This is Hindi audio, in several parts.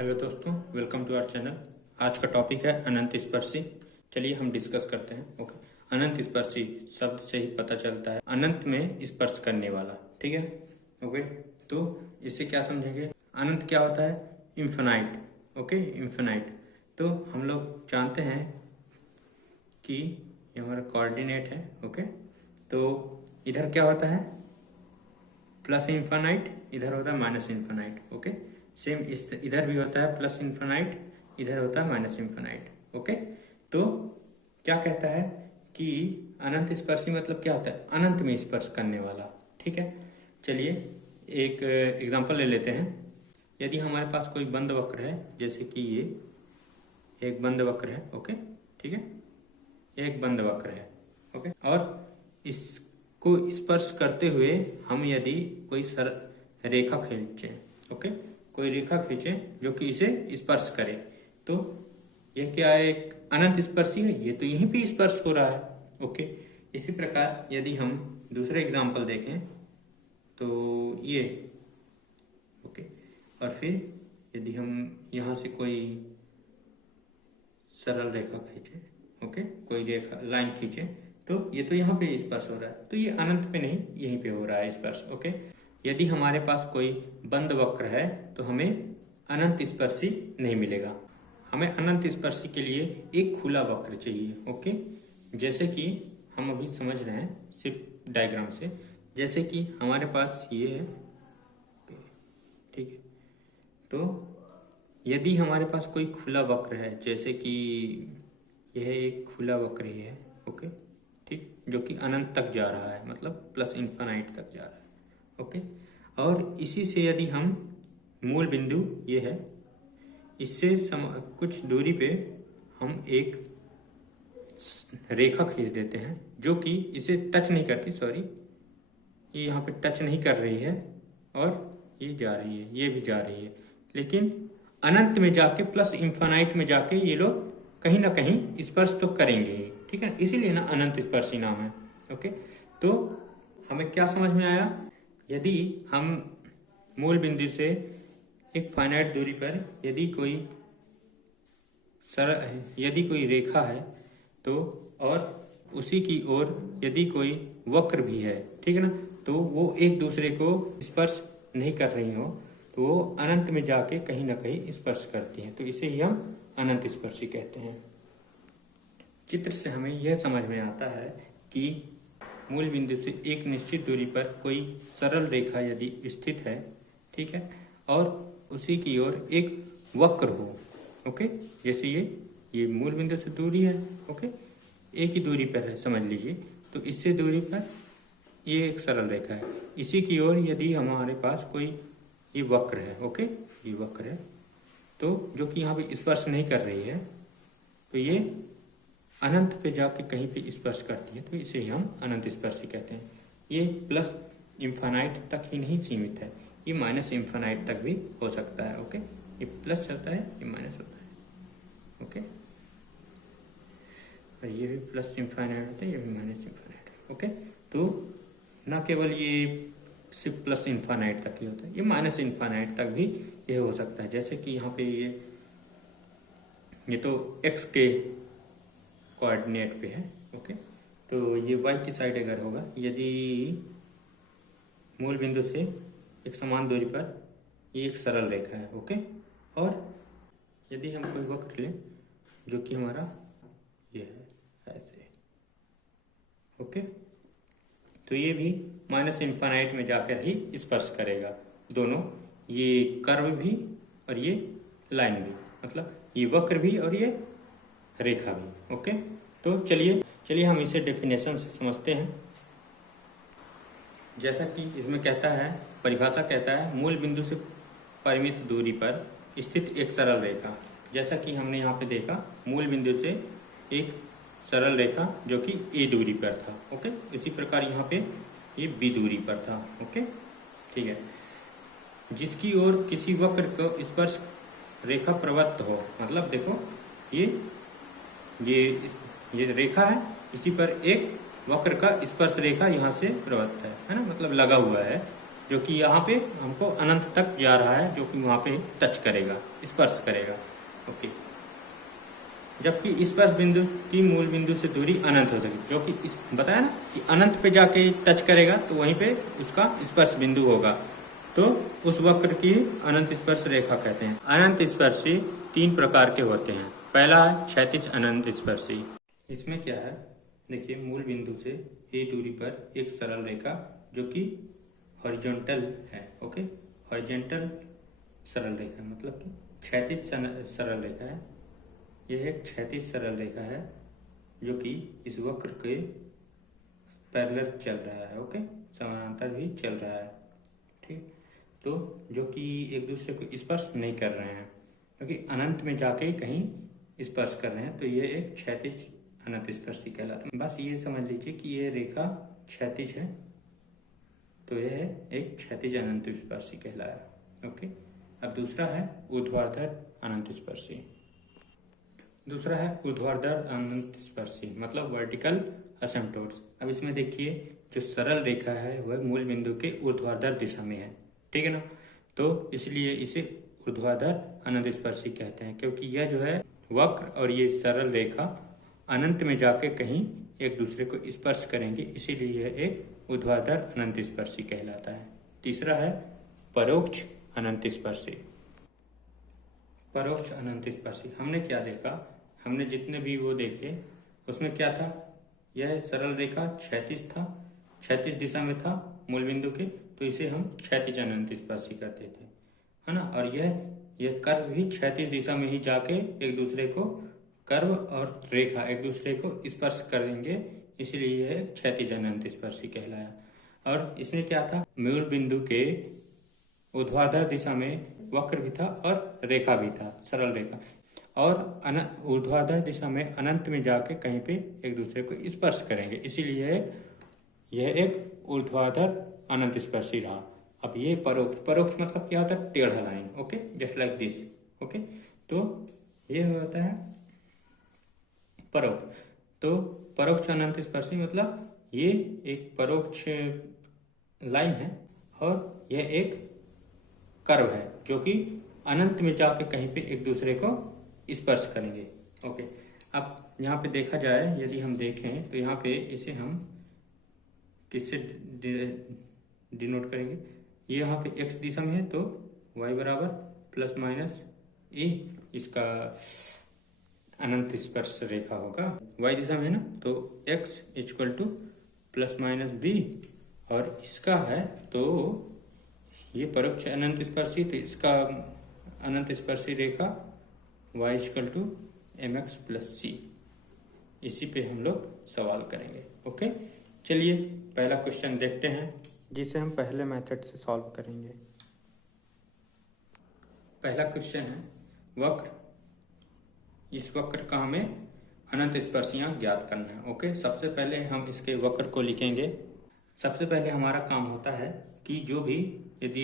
हेलो दोस्तों, वेलकम टू आवर चैनल। आज का टॉपिक है अनंत स्पर्शी। चलिए हम डिस्कस करते हैं। ओके, अनंत स्पर्शी शब्द से ही पता चलता है अनंत में स्पर्श करने वाला। ठीक है। ओके, तो इससे क्या समझेंगे? अनंत क्या होता है? इन्फिनाइट। Okay, infinite. तो हम लोग जानते हैं कि ये हमारा कोऑर्डिनेट है। ओके, तो इधर क्या होता है? प्लस इन्फिनाइट, इधर होता है माइनस इन्फिनाइट। ओके, सेम इस इधर भी होता है प्लस इन्फिनाइट, इधर होता है माइनस इन्फिनाइट। ओके, तो क्या कहता है कि अनंत स्पर्शी मतलब क्या होता है? अनंत में स्पर्श करने वाला। ठीक है, चलिए एक एग्जांपल ले लेते हैं। यदि हमारे पास कोई बंद वक्र है, जैसे कि ये एक बंद वक्र है। ओके, ठीक है, एक बंद वक्र है। ओके, और इसको स्पर्श करते हुए हम यदि कोई रेखा खींचे, ओके, कोई रेखा खींचे जो कि इसे स्पर्श करे, तो यह क्या है? एक अनंत स्पर्शी है। ये तो यहीं पे स्पर्श हो रहा है। ओके, इसी प्रकार यदि हम दूसरे एग्जांपल देखें तो ये ओके, और फिर यदि हम यहाँ से कोई सरल रेखा खींचे, ओके, कोई रेखा लाइन खींचे, तो ये तो यहाँ पे स्पर्श हो रहा है, तो ये अनंत पे नहीं, यहीं पे हो रहा है स्पर्श। ओके, यदि हमारे पास कोई बंद वक्र है तो हमें अनंत स्पर्शी नहीं मिलेगा। हमें अनंत स्पर्शी के लिए एक खुला वक्र चाहिए। ओके, जैसे कि हम अभी समझ रहे हैं सिर्फ डायग्राम से। जैसे कि हमारे पास ये है, ठीक है, तो यदि हमारे पास कोई खुला वक्र है, जैसे कि यह एक खुला वक्र ही है। ओके, ठीक, जो कि अनंत तक जा रहा है, मतलब प्लस इन्फिनाइट तक जा रहा है। ओके, और इसी से यदि हम मूल बिंदु ये है, इससे कुछ दूरी पे हम एक रेखा खींच देते हैं जो कि इसे टच नहीं करती। सॉरी, ये यहाँ पे टच नहीं कर रही है और ये जा रही है, ये भी जा रही है, लेकिन अनंत में जाके प्लस इन्फिनाइट में जाके ये लोग कहीं ना कहीं स्पर्श तो करेंगे ही। ठीक है, इसीलिए ना अनंत स्पर्शी नाम है। ओके, तो हमें क्या समझ में आया? यदि हम मूल बिंदु से एक फाइनाइट दूरी पर यदि कोई रेखा है, तो और उसी की ओर यदि कोई वक्र भी है, ठीक है ना, तो वो एक दूसरे को स्पर्श नहीं कर रही हो, तो वो अनंत में जाके कहीं ना कहीं स्पर्श करती हैं, तो इसे ही हम अनंत स्पर्शी कहते हैं। चित्र से हमें यह समझ में आता है कि मूल बिंदु से एक निश्चित दूरी पर कोई सरल रेखा यदि स्थित है, ठीक है, और उसी की ओर एक वक्र हो। ओके, जैसे ये मूल बिंदु से दूरी है। ओके, एक ही दूरी पर है समझ लीजिए, तो इससे दूरी पर ये एक सरल रेखा है, इसी की ओर यदि हमारे पास कोई ये वक्र है। ओके, ये वक्र है, तो जो कि यहाँ पे स्पर्श नहीं कर रही है, तो ये अनंत पे जाके कहीं पे स्पर्श करती है, तो इसे ही हम अनंत स्पर्शी कहते हैं। ये प्लस इन्फिनाइट तक ही नहीं सीमित है, ये माइनस इन्फिनाइट तक भी हो सकता है। ओके, ये प्लस होता है, ये माइनस होता है। ओके, और ये भी प्लस इन्फिनाइट होता है, ये भी माइनस इन्फिनाइट। ओके, तो न केवल ये सिर्फ प्लस इन्फिनाइट तक ही होता है, ये माइनस इन्फिनाइट तक भी ये हो सकता है। जैसे कि यहाँ पे ये तो x के कोऑर्डिनेट पे है। ओके, तो ये y की साइड अगर होगा, यदि मूल बिंदु से एक समान दूरी पर ये एक सरल रेखा है। ओके, और यदि हम कोई वक्र लें जो कि हमारा ये है ऐसे, ओके, तो ये भी माइनस इन्फिनाइट में जाकर ही स्पर्श करेगा दोनों, ये कर्व भी और ये लाइन भी, मतलब ये वक्र भी और ये रेखा भी। ओके, तो चलिए हम इसे डेफिनेशन से समझते हैं। जैसा कि इसमें कहता है, परिभाषा कहता है, मूल बिंदु से परिमित दूरी पर स्थित एक सरल रेखा। जैसा कि हमने यहाँ पे देखा, मूल बिंदु से एक सरल रेखा जो कि a दूरी पर था। ओके, इसी प्रकार यहाँ पे ये b दूरी पर था। ओके, ठीक है, जिसकी ओर किसी वक्र को स्पर्श रेखा प्रवृत्त हो, मतलब देखो ये रेखा है, इसी पर एक वक्र का स्पर्श रेखा यहाँ से प्रवृत्त है ना, मतलब लगा हुआ है। जो कि यहाँ पे हमको अनंत तक जा रहा है, जो कि वहाँ पे टच करेगा, स्पर्श करेगा। ओके, जबकि स्पर्श बिंदु की मूल बिंदु से दूरी अनंत हो सके, जो कि इस बताया ना कि अनंत पे जाके टच करेगा तो वहीं पे उसका स्पर्श बिंदु होगा, तो उस वक्र की अनंत स्पर्श रेखा कहते हैं। अनंत स्पर्शी 3 प्रकार के होते हैं। पहला है क्षैतिज अनंत स्पर्शी। इसमें क्या है, देखिए मूल बिंदु से ए दूरी पर एक सरल रेखा जो कि हॉरिजॉन्टल है। ओके, हॉरिजॉन्टल सरल रेखा मतलब कि क्षैतिज सरल रेखा है। यह एक क्षैतिज सरल रेखा है जो कि इस वक्र के पैरेलल चल रहा है। ओके, समानांतर भी चल रहा है। ठीक, तो जो कि एक दूसरे को स्पर्श नहीं कर रहे हैं, क्योंकि अनंत में जाके कहीं स्पर्श कर रहे हैं, तो ये एक क्षैतिज अनंत स्पर्शी कहलाता है। बस ये समझ लीजिए कि ये रेखा क्षैतिज है, तो यह एक क्षैतिज अनंत स्पर्शी कहलाया। ओके, अब दूसरा है ऊर्ध्वाधर अनंत स्पर्शी। दूसरा है ऊर्ध्वाधर अनंत स्पर्शी मतलब वर्टिकल असिम्प्टोट्स। अब इसमें देखिए जो सरल रेखा है वह मूल बिंदु के ऊर्ध्वाधर दिशा में है, ठीक है ना, तो इसलिए इसे ऊर्ध्वाधर अनंत स्पर्शी कहते हैं, क्योंकि यह जो है वक्र और ये सरल रेखा अनंत में जाके कहीं एक दूसरे को स्पर्श करेंगे, इसीलिए यह एक ऊर्ध्वाधर अनंत स्पर्शी कहलाता है। तीसरा है परोक्ष अनंत स्पर्शी। परोक्ष अनंत स्पर्शी हमने क्या देखा, हमने जितने भी वो देखे उसमें क्या था, यह सरल रेखा क्षैतिज था, क्षैतिज दिशा में था मूल बिंदु के, तो इसे हम क्षैतिज अनंत स्पर्शी कहते थे, है ना। और यह कर्व भी क्षैतिज दिशा में ही जाके एक दूसरे को कर्व और रेखा एक दूसरे को स्पर्श करेंगे, इसीलिए यह क्षैतिज अनंत स्पर्शी कहलाया। और इसमें क्या था, मूल बिंदु के ऊर्ध्वाधर दिशा में वक्र भी था और रेखा भी था, सरल रेखा, और ऊर्ध्वाधर दिशा में अनंत में जाके कहीं पे एक दूसरे को स्पर्श करेंगे, इसीलिए यह एक ऊर्ध्वाधर अनंत स्पर्शी रहा। अब ये परोक्ष मतलब क्या होता है, टेढ़ा line. Okay, just like this. Okay, तो ये होता है परोक्ष। तो परोक्ष अनंत स्पर्शी मतलब ये एक परोक्ष लाइन है और यह एक कर्व है जो कि अनंत में जाके कहीं पे एक दूसरे को स्पर्श करेंगे। ओके, अब यहाँ पे देखा जाए, यदि हम देखें तो यहाँ पे इसे हम किससे डिनोट करेंगे, ये यहाँ पे x दिशा में है तो y बराबर प्लस माइनस ए इसका अनंत स्पर्श रेखा होगा। y दिशा में है ना, तो x equal to plus minus b, और इसका है तो ये परोक्ष अनंत स्पर्शी, तो इसका अनंत स्पर्शी रेखा y equal to M X plus C. इसी पे हम लोग सवाल करेंगे। ओके, चलिए पहला क्वेश्चन देखते हैं जिसे हम पहले मेथड से सॉल्व करेंगे। पहला क्वेश्चन है वक्र, इस वक्र का हमें अनंत स्पर्शियां ज्ञात करना है। ओके, सबसे पहले हम इसके वक्र को लिखेंगे। सबसे पहले हमारा काम होता है कि जो भी, यदि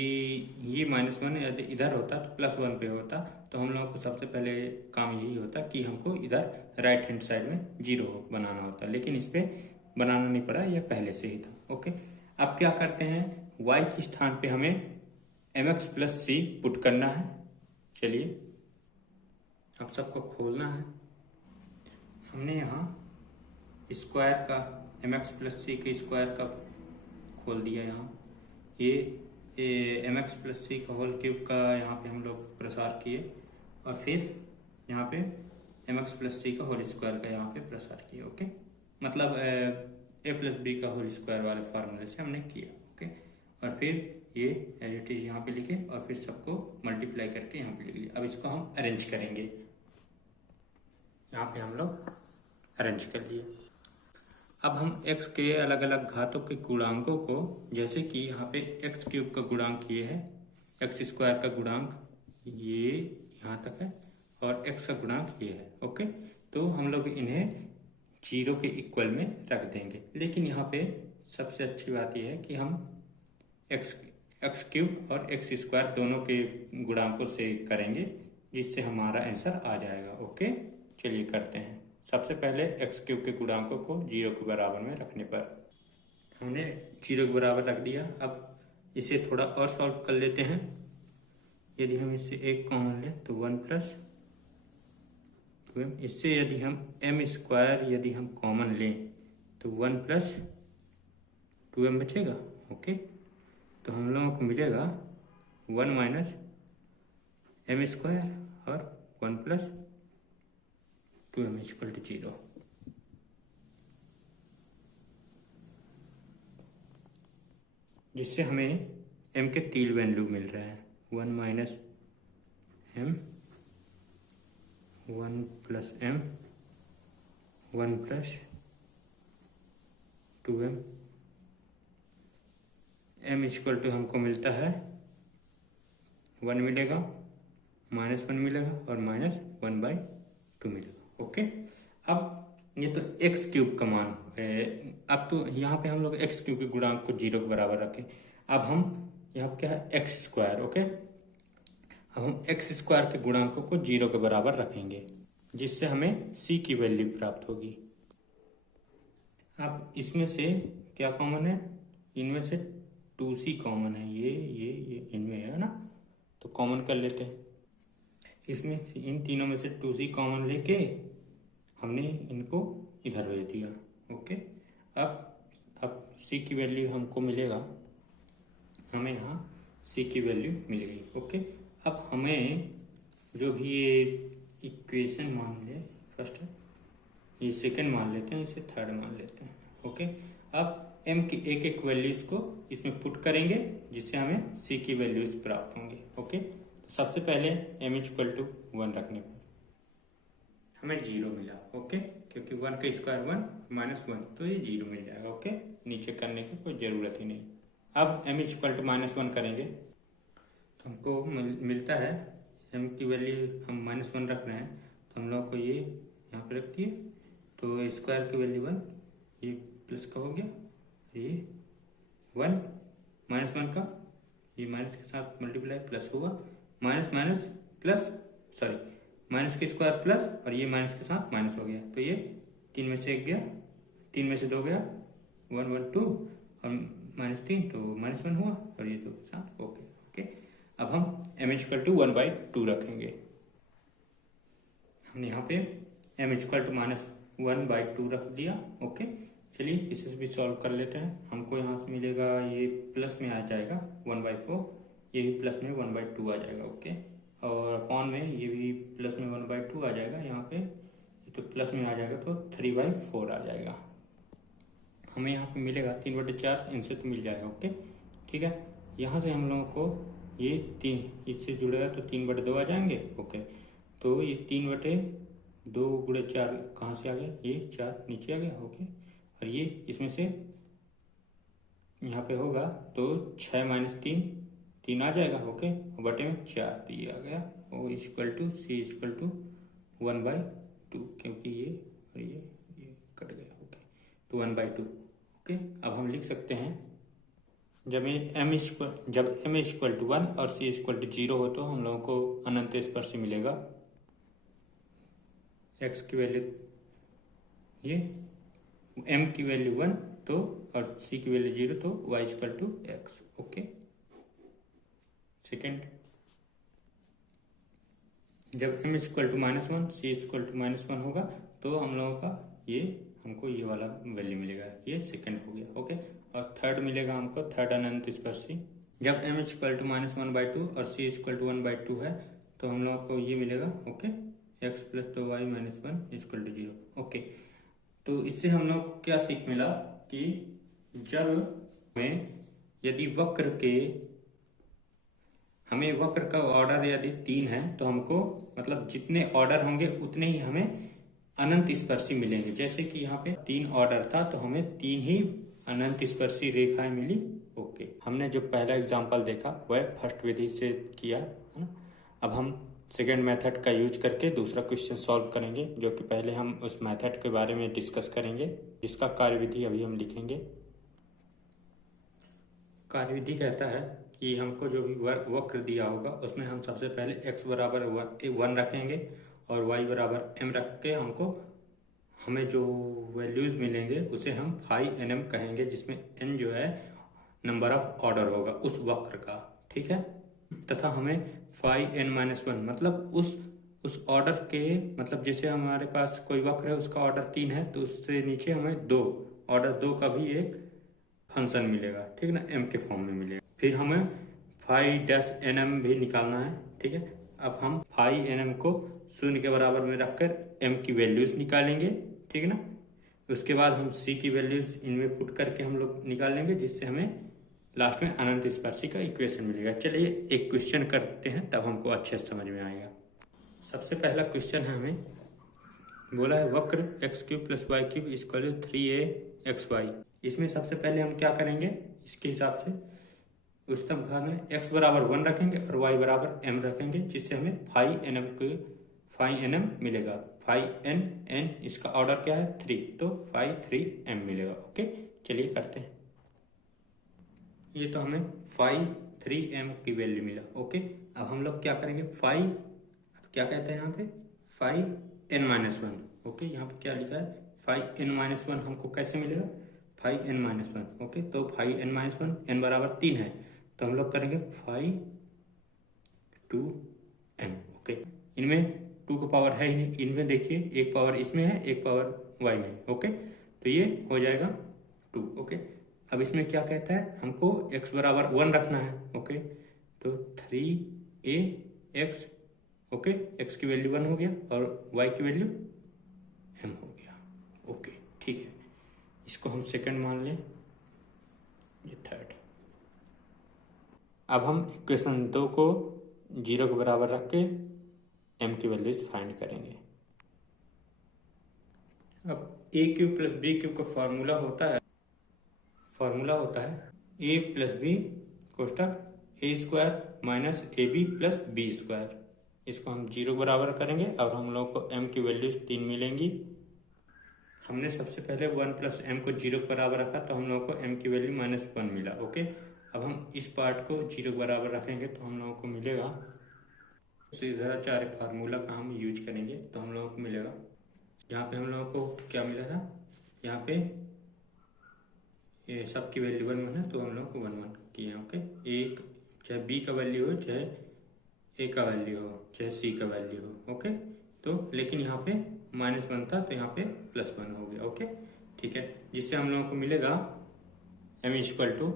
ये -1 यदि इधर होता तो +1 पे होता, तो हम लोगों को सबसे पहले काम यही होता कि हमको इधर राइट हैंड साइड में 0 बनाना होता, लेकिन इस पर बनाना नहीं पड़ा, यह पहले से ही था। ओके, अब क्या करते हैं, y के स्थान पे हमें mx प्लस सी पुट करना है। चलिए अब सबको खोलना है। हमने यहाँ स्क्वायर का mx प्लस सी के स्क्वायर का खोल दिया, यहाँ ये mx प्लस सी का होल क्यूब का यहाँ पे हम लोग प्रसार किए, और फिर यहाँ पे mx प्लस सी का होल स्क्वायर का यहाँ पे प्रसार किए। ओके, मतलब a प्लस बी का होल स्क्वायर वाले फार्मूले से हमने किया। ओके, और फिर ये एज इट इज यहाँ पे लिखे और फिर सबको मल्टीप्लाई करके यहाँ पे लिख लिया। अब इसको हम अरेंज करेंगे, यहाँ पे हम लोग अरेंज कर लिए। अब हम x के अलग अलग घातों के गुणांकों को, जैसे कि यहाँ पे x क्यूब का गुणांक ये है, x स्क्वायर का गुणांक ये यहाँ तक है, और x का गुणांक ये है। ओके, तो हम लोग इन्हें 0 के इक्वल में रख देंगे। लेकिन यहाँ पे सबसे अच्छी बात यह है कि हम x क्यूब और x स्क्वायर दोनों के गुणांकों से करेंगे, जिससे हमारा आंसर आ जाएगा। ओके, चलिए करते हैं। सबसे पहले x क्यूब के गुणांकों को 0 के बराबर में रखने पर हमने 0 के बराबर रख दिया। अब इसे थोड़ा और सॉल्व कर लेते हैं। यदि हम इससे एक कॉमन लें तो 1 प्लस 2m, इससे यदि हम m स्क्वायर यदि हम कॉमन लें तो 1 प्लस 2m बचेगा। ओके, तो हम लोगों को मिलेगा 1 माइनस m स्क्वायर और 1 प्लस 2m इक्वल टू 0। जिससे हमें m के 3 वैल्यू मिल रहे हैं, 1 minus m, 1 plus m, 1 plus 2m। m equal to हमको मिलता है 1 मिलेगा, -1 मिलेगा और -1/2 मिलेगा। ओके, अब ये तो एक्स क्यूब का मान है। अब तो यहाँ पे हम लोग एक्स क्यूब के गुणांक को 0 के बराबर रखें। अब हम यहाँ पे क्या है, एक्स स्क्वायर। ओके, अब हम एक्स स्क्वायर के गुणांकों को 0 के बराबर रखेंगे, जिससे हमें c की वैल्यू प्राप्त होगी। अब इसमें से क्या कॉमन है, इनमें से 2c कॉमन है, ये इनमें है ना, तो कॉमन कर लेते हैं। इसमें इन तीनों में से 2c कॉमन लेके हमने इनको इधर भेज दिया। ओके, अब c की वैल्यू हमको मिलेगा, हमें यहाँ c की वैल्यू मिल गई। ओके, अब हमें जो भी ये इक्वेशन मान ले, फर्स्ट है ये सेकंड मान लेते हैं, इसे थर्ड मान लेते हैं। ओके, अब m की एक वैल्यूज को इसमें पुट करेंगे, जिससे हमें c की वैल्यूज प्राप्त होंगे। ओके, तो सबसे पहले m इक्वल टू 1 रखने पर हमें 0 मिला। ओके, क्योंकि 1 का स्क्वायर 1 -1, तो ये 0 मिल जाएगा। ओके, नीचे करने की कोई ज़रूरत ही नहीं। अब m इक्वल टू -1 करेंगे तो हमको मिलता है, m की वैल्यू हम -1 रख रहे हैं, तो हम लोग को ये यहाँ पे रख दिए, तो स्क्वायर की वैल्यू 1, ये प्लस का हो गया, ये 1 -1 का ये माइनस के साथ मल्टीप्लाई प्लस होगा, माइनस प्लस, सॉरी माइनस के स्क्वायर प्लस, और ये माइनस के साथ माइनस हो गया, तो ये 3 में से 1 गया, 3 में से 2 गया, 1 1 2 और -3, तो -1 हुआ, और ये 2 के साथ ओके। ओके, अब हम m इक्वल टू 1/2 रखेंगे। हमने यहाँ पे m इक्वल टू -1/2 रख दिया। ओके, चलिए इसे भी सॉल्व कर लेते हैं। हमको यहाँ से मिलेगा, ये प्लस में आ जाएगा 1/4, ये भी प्लस में 1/2 आ जाएगा। ओके, और अपॉन में ये भी प्लस में 1/2 आ जाएगा, यहाँ पे ये तो प्लस में आ जाएगा, तो 3/4 आ जाएगा। हमें यहाँ पे मिलेगा 3/4, इनसे तो मिल जाएगा। ओके, ठीक है, यहाँ से हम लोगों को ये 3 इससे जुड़ेगा तो 3/2 आ जाएंगे। ओके, तो ये 3/2 गुणे 4 कहाँ से आ गया, ये 4 नीचे आ गया। ओके, और ये इसमें से यहाँ पे होगा तो 6 - 3 आ जाएगा। ओके, और बटे में 4, तो ये आ गया, और equal to c equal to 1/2, क्योंकि ये और ये कट गया। ओके, तो 1/2। ओके, अब हम लिख सकते हैं, जब m इक्वल टू 1 और c इक्वल टू 0 हो तो हम लोगों को अनंत स्पर्शी मिलेगा। x की वैल्यू ये, m की वैल्यू 1 तो, और c की वैल्यू 0 तो y equal to x। Okay, second, जब m equal to -1 c equal to -1 होगा तो हम लोगों का हमको ये वाला वैल्यू मिलेगा, ये सेकंड हो गया। ओके, और थर्ड मिलेगा हमको, थर्ड अनंत स्पर्शी, जब m इक्वल टू -1/2 और c इक्वल टू 1/2 है तो हम लोगों को ये मिलेगा। Okay, x plus 2y -1 equal to 0। Okay, तो इससे हम लोग को क्या सीख मिला कि जब यदि हमें वक्र का ऑर्डर यदि 3 है तो हमको मतलब जितने ऑर्डर होंगे उतने ही हमें अनंत स्पर्शी मिलेंगे। जैसे कि यहाँ पे 3 ऑर्डर था तो हमें 3 ही अनंत स्पर्शी रेखाएं मिली। ओके, हमने जो पहला एग्जांपल देखा वह फर्स्ट विधि से किया है ना। अब हम सेकेंड मेथड का यूज करके दूसरा क्वेश्चन सॉल्व करेंगे, जो कि पहले हम उस मेथड के बारे में डिस्कस करेंगे, जिसका कार्यविधि अभी हम लिखेंगे। कार्यविधि कहता है कि हमको जो भी वक्र दिया होगा उसमें हम सबसे पहले x बराबर 1 रखेंगे और y बराबर m रख के हमें जो वैल्यूज मिलेंगे उसे हम फाई nm कहेंगे, जिसमें n जो है नंबर ऑफ ऑर्डर होगा उस वक्र का, ठीक है। तथा हमें फाई n माइनस वन मतलब उस ऑर्डर के, मतलब जैसे हमारे पास कोई वक्र है उसका ऑर्डर 3 है तो उससे नीचे हमें ऑर्डर 2 का भी एक फंक्शन मिलेगा, ठीक है ना, m के फॉर्म में मिलेगा। फिर हमें फाई डैश एन एम भी निकालना है, ठीक है। अब हम फाई एन एम को 0 के बराबर में रखकर m की वैल्यूज निकालेंगे, ठीक है ना। उसके बाद हम c की वैल्यूज इनमें पुट करके हम लोग निकाल लेंगे, जिससे हमें लास्ट में अनंत स्पर्शी का इक्वेशन मिलेगा। चलिए एक क्वेश्चन करते हैं, तब हमको अच्छे से समझ में आएगा। सबसे पहला क्वेश्चन है, हमें बोला है वक्र x cube plus y cube equal 3axy। इसमें सबसे पहले हम क्या करेंगे, इसके हिसाब से उच्चतम घात में x बराबर 1 रखेंगे और y बराबर m रखेंगे, जिससे हमें फाई एन एम मिलेगा। फाई एन इसका ऑर्डर क्या है 3, तो फाई 3m मिलेगा। ओके चलिए करते हैं। ये तो हमें फाई 3m की वैल्यू मिला। ओके अब हम लोग क्या करेंगे, अब क्या कहते हैं यहाँ पे phi n minus one. Okay यहाँ पे क्या लिखा है फाई n माइनस वन, हमको कैसे मिलेगा phi n minus one. Okay तो phi n minus one, n बराबर 3 है तो हम लोग करेंगे फाई 2m। ओके इनमें 2 का पावर है ही नहीं, इनमें देखिए एक पावर इसमें है एक पावर y में। ओके तो ये हो जाएगा 2। ओके अब इसमें क्या कहता है, हमको x बराबर 1 रखना है। ओके तो 3ax, ओके x की वैल्यू 1 हो गया और y की वैल्यू m हो गया। ओके ठीक है, इसको हम सेकंड मान लें, ये थर्ड। अब हम इक्वेशन 2 को 0 के बराबर रख के m की वैल्यूज फाइंड करेंगे। अब a cube plus B cube का फॉर्मूला होता है a प्लस बी कोष्टक a square minus A B plus B square. इसको हम 0 बराबर करेंगे और हम लोग को m की वैल्यूज 3 मिलेंगी। हमने सबसे पहले 1 प्लस m को 0 के बराबर रखा तो हम लोग को m की वैल्यू -1 मिला। ओके अब हम इस पार्ट को 0 के बराबर रखेंगे तो हम लोगों को मिलेगा सीधाचार्य फार्मूला का हम यूज करेंगे तो हम लोगों को मिलेगा, यहाँ पे हम लोगों को क्या मिला था, यहाँ पे ये सब की वैल्यू 1 1 है तो हम लोग को 1 1 किए। ओके एक चाहे b का वैल्यू हो, चाहे a का वैल्यू हो, चाहे c का वैल्यू हो। ओके तो लेकिन यहाँ पे -1 था तो यहाँ पे +1 हो गया। ओके ठीक है, जिससे हम लोगों को मिलेगा m इक्वल टू,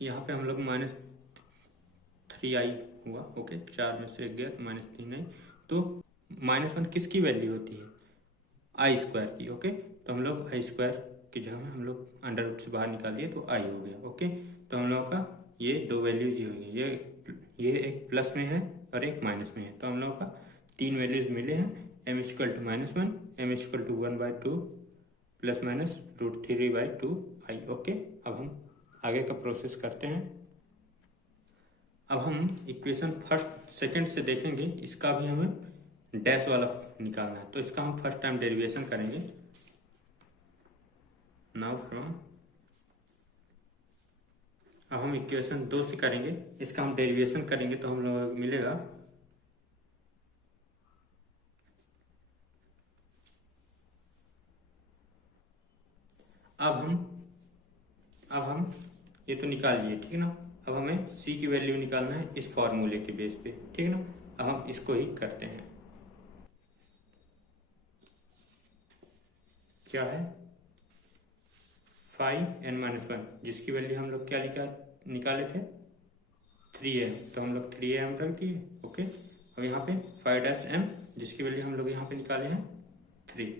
यहाँ पे हम लोग -3i हुआ। ओके 4 में से 1 गया तो -3 आई, तो -1 किसकी वैल्यू होती है आई स्क्वायर की। ओके तो हम लोग आई स्क्वायर की जगह में हम लोग अंडर रूट से बाहर निकाल दिए तो आई हो गया। ओके तो हम लोगों का ये 2 वैल्यूज ही होगी, ये एक प्लस में है और एक माइनस में है, तो हम लोगों का 3 वैल्यूज मिले हैं, m equal to -1, m equal to 1/2 plus minus √3/2 i. Okay अब हम आगे का प्रोसेस करते हैं। अब हम इक्वेशन फर्स्ट सेकंड से देखेंगे, इसका भी हमें डैश वाला निकालना है तो इसका हम फर्स्ट टाइम डेरिवेशन करेंगे। नाउ फ्रॉम, अब हम इक्वेशन 2 से करेंगे, इसका हम डेरिवेशन करेंगे तो हम लोग मिलेगा अब हम ये तो निकाल लिए, ठीक है ना। अब हमें c की वैल्यू निकालना है इस फॉर्मूले के बेस पे, ठीक है ना। अब हम इसको ही करते हैं, क्या है फाई n-1 जिसकी वैल्यू हम लोग क्या निकाले थे 3a, तो हम लोग 3am रख दिए। ओके अब यहाँ पे फाई डैश m जिसकी वैल्यू हम लोग यहाँ पे निकाले हैं 3,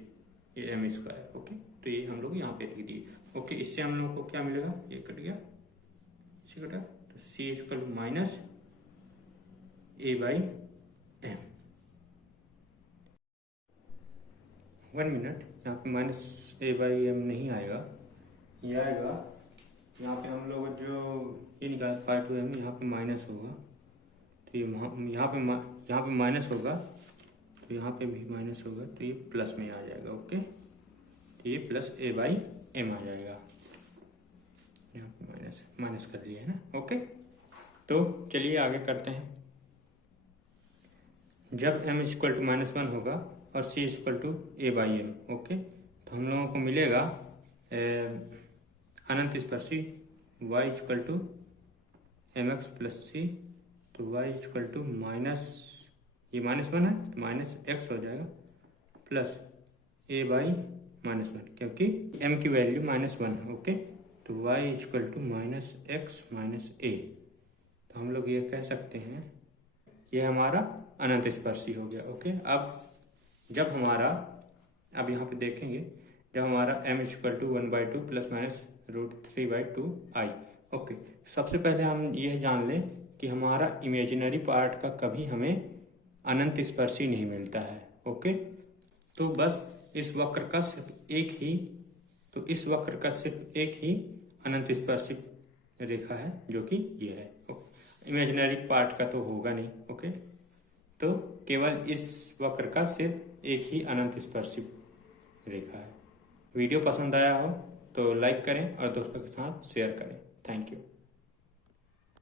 ये m स्क्वायर। ओके तो ये हम लोग यहाँ पे लिख दिए। ओके इससे हम लोग को क्या मिलेगा, ये कट गया, इसे कटा, तो c equal minus a/m। 1 minute, यहाँ पे -a/m नहीं आएगा, ये आएगा यहाँ पे हम लोग जो ये निकाल पार्ट 2m, यहाँ पे माइनस होगा तो ये यहाँ पे माइनस होगा तो यहाँ पे भी माइनस होगा तो ये प्लस में आ जाएगा। ओके तो ये प्लस a/m आ जाएगा, यहाँ पे माइनस कर दिया है ना। ओके तो चलिए आगे करते हैं। जब m इक्वल टू -1 होगा और c equal to a/m, okay तो हम लोगों को मिलेगा अनंत स्पर्शी y equal to M X plus C, तो y इक्वल टू माइनस, ये -1 है तो माइनस एक्स हो जाएगा, प्लस a बाई -1, क्योंकि m की वैल्यू -1 है। ओके, तो y equal to minus X minus A, तो हम लोग ये कह सकते हैं ये हमारा अनंत स्पर्शी हो गया। ओके, अब जब हमारा, अब यहाँ पे देखेंगे, जब हमारा m equal to 1/2 plus minus √3/2 i. Okay, सबसे पहले हम यह जान लें कि हमारा इमेजिनरी पार्ट का कभी हमें अनंत स्पर्शी नहीं मिलता है। ओके, तो बस इस वक्र का सिर्फ एक ही, तो इस वक्र का सिर्फ एक ही अनंत स्पर्शी रेखा है, जो कि ये है। इमेजिनरी पार्ट का तो होगा नहीं। ओके, तो केवल इस वक्र का सिर्फ एक ही अनंत स्पर्शी रेखा है। वीडियो पसंद आया हो तो लाइक करें और दोस्तों के साथ शेयर करें। Thank you.